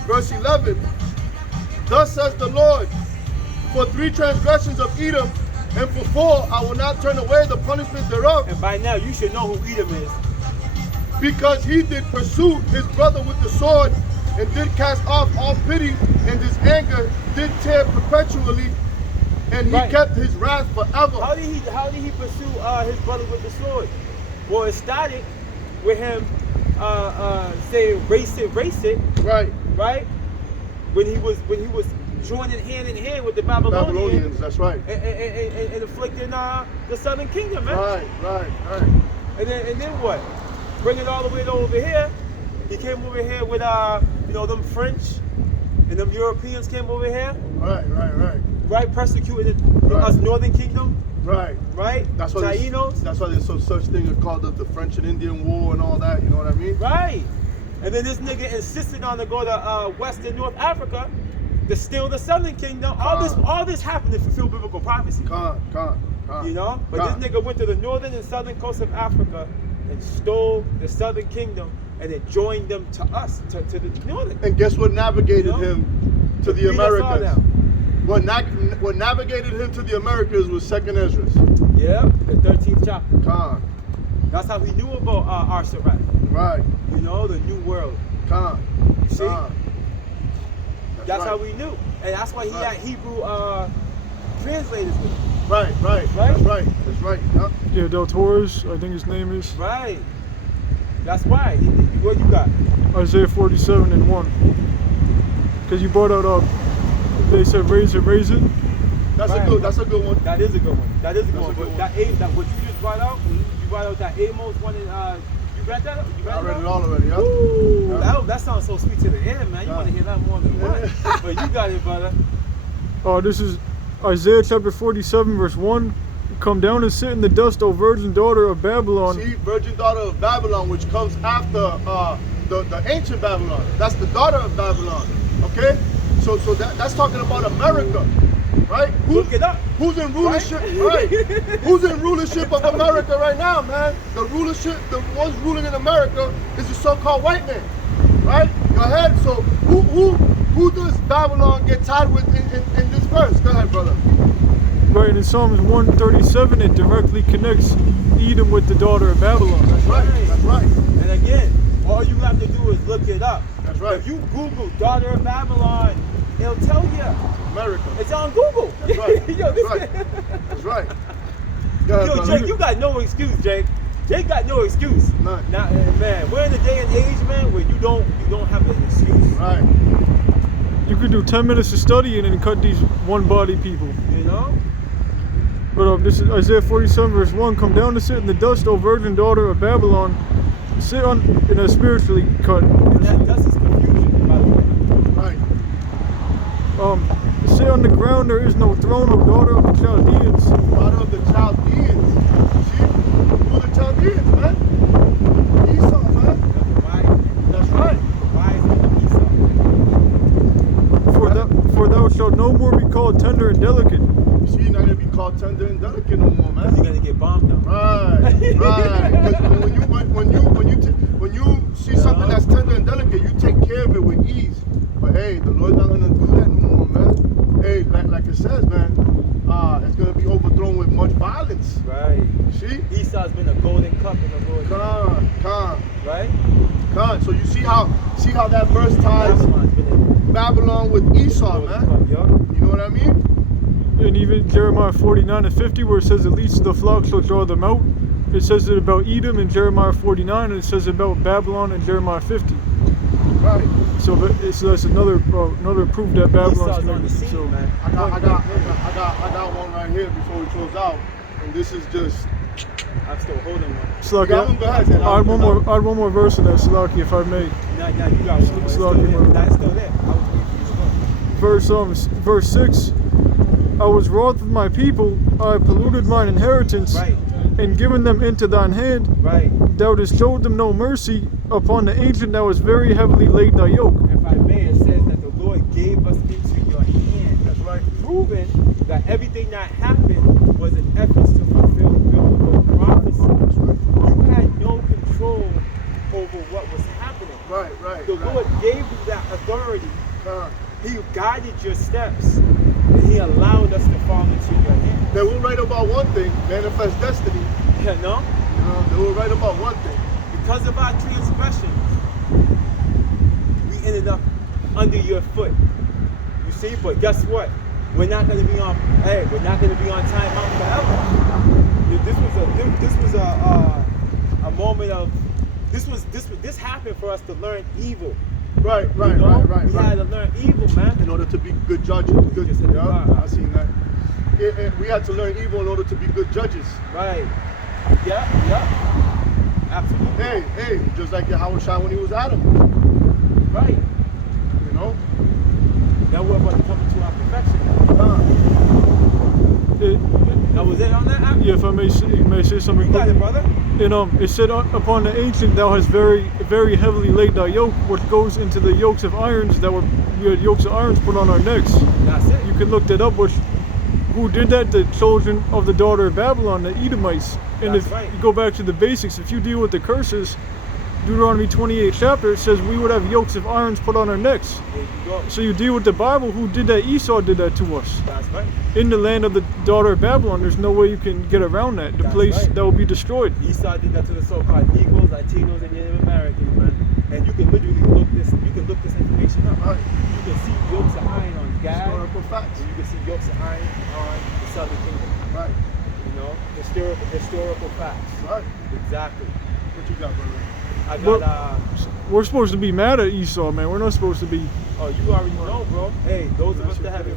Verse 11, thus says the Lord, for 3 transgressions of Edom, and for 4, I will not turn away the punishment thereof. And by now, you should know who Edom is. Because he did pursue his brother with the sword, and did cast off all pity, and his anger did tear perpetually, and he kept his wrath forever. How did he pursue his brother with the sword? Well, it started with him saying race it. Right? When he was joining hand in hand with the Babylonians. That's right. And inflicting the southern kingdom, man. Right. And then what? Bring it all the way over here. He came over here with them French and them Europeans came over here. Right, persecuted us northern kingdom. Right. That's why there's such thing called the French and Indian War and all that. You know what I mean? Right. And then this nigga insisted on to go to West and North Africa to steal the southern kingdom. All this happened to fulfill biblical prophecy. You know? But this nigga went to the northern and southern coast of Africa and stole the southern kingdom and then joined them to us, to the northern. And guess what navigated him to the Americas? What navigated him to the Americas was 2nd Ezra. Yeah, the 13th chapter. That's how he knew about Arsarat. Right. You know, the new world. You see? That's how we knew. And that's why he had Hebrew translators with him. Right. That's right. Yeah, Del Torres, I think his name is. Right. That's why. What you got? Isaiah 47 and 1. Because you brought out they said raise it. That's a good one. That is a good one. But that what you just brought out, you brought out that Amos one and you read that? I read it all already, yeah. Ooh, that sounds so sweet to the ear, man. You want to hear that more than one. But you got it, brother. This is Isaiah chapter 47 verse 1. Come down and sit in the dust, O virgin daughter of Babylon. See, virgin daughter of Babylon, which comes after the ancient Babylon. That's the daughter of Babylon. Okay? So that's talking about America, right? Look it up. Who's in rulership? Right. Who's in rulership of America right now, man? The ones ruling in America is the so-called white man, right? Go ahead. So who does Babylon get tied with in this verse? Go ahead, brother. Right, and in Psalms 137, it directly connects Edom with the daughter of Babylon. That's right. And again, all you have to do is look it up. That's right. If you Google daughter of Babylon, it'll tell you. America. It's on Google. That's right. That's right. Yo, Jake, you got no excuse, Jake. Jake got no excuse. None. Now, man, we're in a day and age, man, where you don't have an excuse. Right. You could do 10 minutes of studying and cut these one-body people. You know? But this is Isaiah 47 verse 1. Come down to sit in the dust, O virgin daughter of Babylon. Sit on in a spiritually cut. And that dust is confusion, by the way. Right. Sit on the ground, there is no throne, O daughter of the Chaldeans. Daughter of the Chaldeans. See? Who are the Chaldeans, man? Esau, man. Why? That's right. Why is it Esau? called tender and delicate. See, you're not gonna be called tender and delicate no more, man. You're gonna get bombed on. Right, right. 'Cause when you see something that's tender and delicate, you take care of it with ease. But hey, the Lord's not gonna do that no more, man. Hey, like it says, man, it's gonna be overthrown with much violence. Right. See? Esau's been a golden cup in the Lord. Con. Right? So you see how that verse ties Babylon's been a Babylon with Esau, golden man. cup, yup. You know what I mean? And even Jeremiah 49 and 50, where it says, the least of the flock shall draw them out. It says it about Edom in Jeremiah 49, and it says about Babylon in Jeremiah 50. Right. So that's another proof that Babylon's Esau's on the scene, so, man. I got one right here before we close out, and this is just. I'm still holding one. Slaki, Go ahead, man. I had one more verse in there, Slaki, if I may. Nah, you got one. It's still Slaki, there. bro. Nah, it's still there. I was waiting for you to go. Verse 6. I was wroth with my people, I polluted mine inheritance, Right. and given them into thine hand. Right. Thou didst show them no mercy. Upon the ancient thou hast very heavily laid thy yoke. If I may, it says that the Lord gave us into your hand. That's right. Proving that everything that happened was an effort to fulfill biblical prophecy. You had no control over what was happening. Right. The Lord gave you that authority. Con. He guided your steps, and He allowed us to fall into your hands. They will write about one thing, manifest destiny. You know? They will write about one thing. Because of our transgressions, we ended up under your foot. You see, but guess what? We're not going to be on. Hey, we're not going to be on timeout forever. This was a moment of. This happened for us to learn evil. Right. We had to learn evil, man. In order to be good judges. Good. Just hit the Yeah, bar. I seen that. We had to learn evil in order to be good judges. Right. Yeah. Absolutely. Hey, just like Yahawah when he was Adam. Right. You know? Now we're about to come into our perfection. Now was it on that app? Yeah, if I may say something. You got it, brother. And it said, upon the ancient thou hast very, very heavily laid thy yoke, which goes into the yokes of irons we had yokes of irons put on our necks. That's it. You can look that up. Who did that? The children of the daughter of Babylon, the Edomites. And That's if right. you go back to the basics, if you deal with the curses, Deuteronomy 28 chapter, it says we would have yokes of irons put on our necks. There you go. So you deal with the Bible, who did that? Esau did that to us. That's right. In the land of the daughter of Babylon, there's no way you can get around that. The That's place right. that will be destroyed. Esau did that to the so-called Negroes, Latinos, and Native Americans, man. And you can literally look this information up. Right. You can see yokes of iron on Gad, Historical facts. and you can see yokes of iron on the Southern Kingdom. Right. You know, historical facts. Right. Exactly. What you got, brother? I Well- got We're supposed to be mad at Esau, man. We're not supposed to be. oh, you already know, bro. Hey, those of us that haven't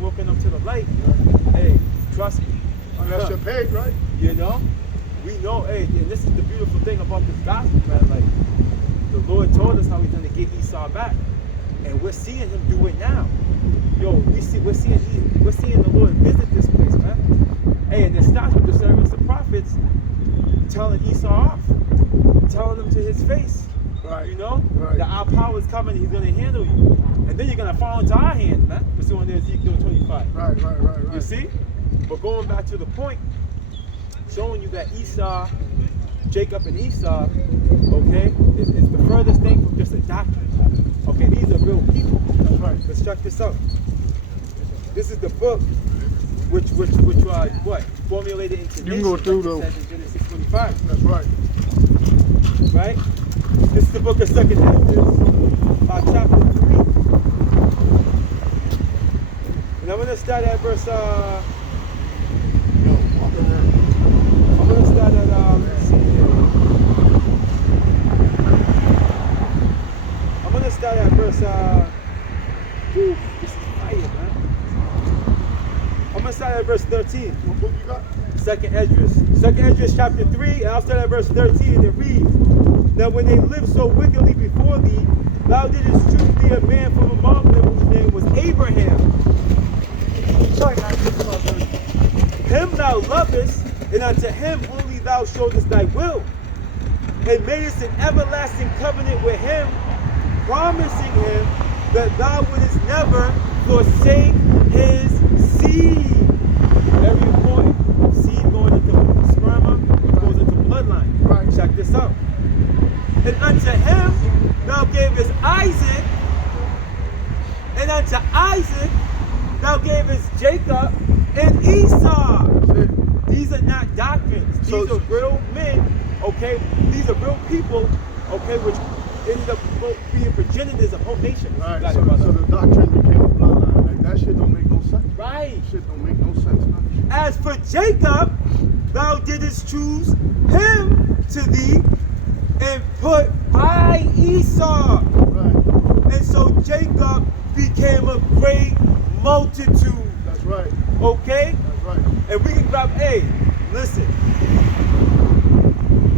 woken up to the light, hey, trust me. Unless you're paid, right? You know, we know, hey, and this is the beautiful thing about this gospel, man. Like, the Lord told us how He's gonna get Esau back, and we're seeing Him do it now. Yo, we're seeing the Lord visit this place, man. Hey, and it starts with the servants of prophets telling Esau off, telling him to his face. Right. You know, Right. that our power is coming, He's gonna handle you, and then you're gonna fall into our hands, man. Pursuing the Ezekiel 25. Right. You see? But going back to the point, showing you that Esau, Jacob and Esau, okay, is the furthest thing from just a doctrine. Okay, these are real people. That's right. Let's check this out. This is the book which formulated into You can go through, though. It says in Genesis 25, That's right. right? This is the book of 2nd Ezra, chapter 3. And I'm gonna start at verse I'm gonna start at let's see here. I'm gonna start at verse whew, this is fire, man. I'm gonna start at verse 13. What book you got? 2nd Esdras chapter 3, and I'll start at verse 13, and it reads, Now when they lived so wickedly before thee, thou didst choose thee a man from among them whose name was Abraham. Him thou lovest, and unto him only thou showedest thy will, and madest an everlasting covenant with him, promising him that thou wouldest never forsake his seed. Very important. Seed going into sperma, goes into bloodline. Right. Check this out. And unto him thou gavest Isaac, and unto Isaac thou gavest Jacob and Esau. These are not doctrines. These are real men, okay? These are real people, okay, which ended up being progenitors of whole nations. Right. Got So, it, brother. so the doctrine became a bloodline. Like that shit don't make no sense. Right. Shit don't make no sense, man. As for Jacob, thou didst choose him to thee and put by Esau. Right. And so Jacob became a great multitude. That's right. Okay? That's right. And we can grab, hey, listen.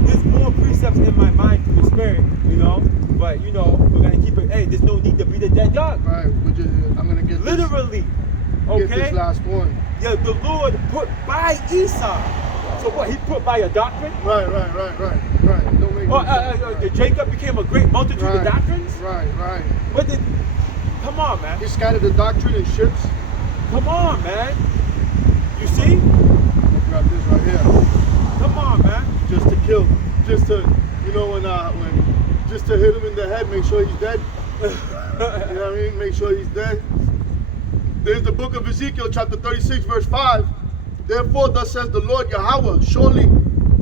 There's more precepts in my mind through the spirit, you know. But you know, we're gonna keep it. Hey, there's no need to beat a dead dog. Right. I'm gonna get Literally. Get this Okay? last one. Yeah, the Lord put by Esau. So what? He put by a doctrine? Right. Don't make no sense. Jacob became a great multitude of Right. doctrines? Right. But then, come on, man. He scattered the doctrine in ships. Come on, man. You see? I'll grab this right here. Come on, man. Just to kill. Just to, you know, when just to hit him in the head, make sure he's dead. You know what I mean? Make sure he's dead. There's the book of Ezekiel, chapter 36, verse 5. Therefore, thus says the Lord Yahawah, surely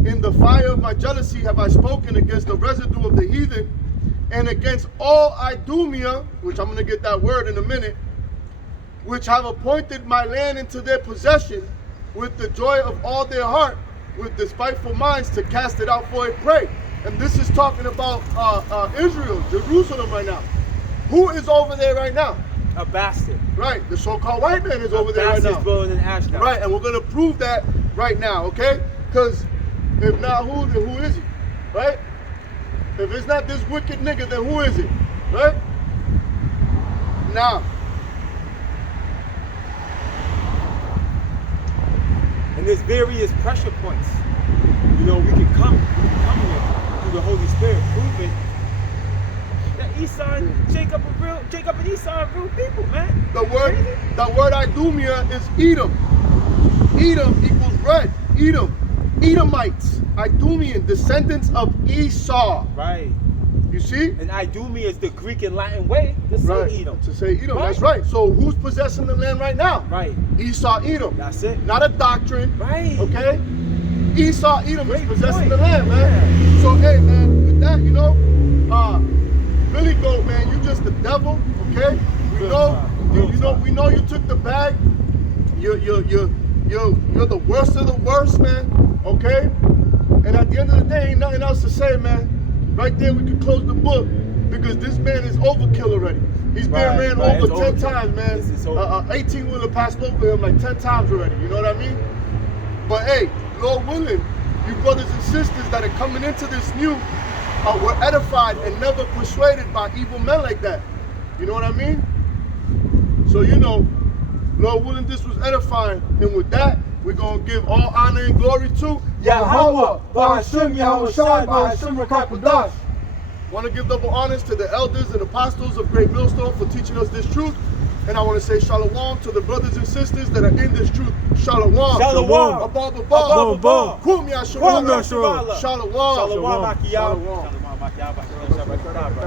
in the fire of my jealousy have I spoken against the residue of the heathen and against all Idumea, which I'm going to get that word in a minute, which have appointed my land into their possession with the joy of all their heart, with despiteful minds to cast it out for a prey. And this is talking about Israel, Jerusalem right now. Who is over there right now? A bastard. Right, the so-called white man is over there right now. Blowing in ash now. Right, and we're going to prove that right now, okay? Because if not who, then who is he? Right? If it's not this wicked nigga, then who is it? Right? Now. And there's various pressure points. You know, we can come here through the Holy Spirit, proving that Esau and Jacob and Esau are real people, man. The word Idumea is Edom. Edom equals red. Edom. Edomites. Idumean, descendants of Esau. Right. You see? And Idumea is the Greek and Latin way to say Right. Edom. To say Edom. Right. That's right. So who's possessing the land right now? Right. Esau, Edom. That's it. Not a doctrine. Right. Okay? Esau, Edom is Great possessing point. the land, man. Yeah. So hey, man, with that, you know, Billy Goat, man, you just the devil, okay? We know you took the bag. You're the worst of the worst, man. Okay? And at the end of the day, ain't nothing else to say, man. Right there, we can close the book because this man is overkill already. He's been ran over 10 times, man. 18-wheeler passed over him like 10 times already. You know what I mean? But hey, Lord willing, you brothers and sisters that are coming into this new were edified and never persuaded by evil men like that. You know what I mean? So you know, Lord willing, this was edifying. And with that, we're going to give all honor and glory to Yahawah, BAHASHAM, YAHAWASHI, BAHASHAM, QADASH. Want to give double honors to the elders and apostles of Great Millstone for teaching us this truth. And I want to say shalom to the brothers and sisters that are in this truth. Shalom. Shalom. Above. Above. Kum Yashua. Kum Yashua. Shalom. Shalom. Shalom.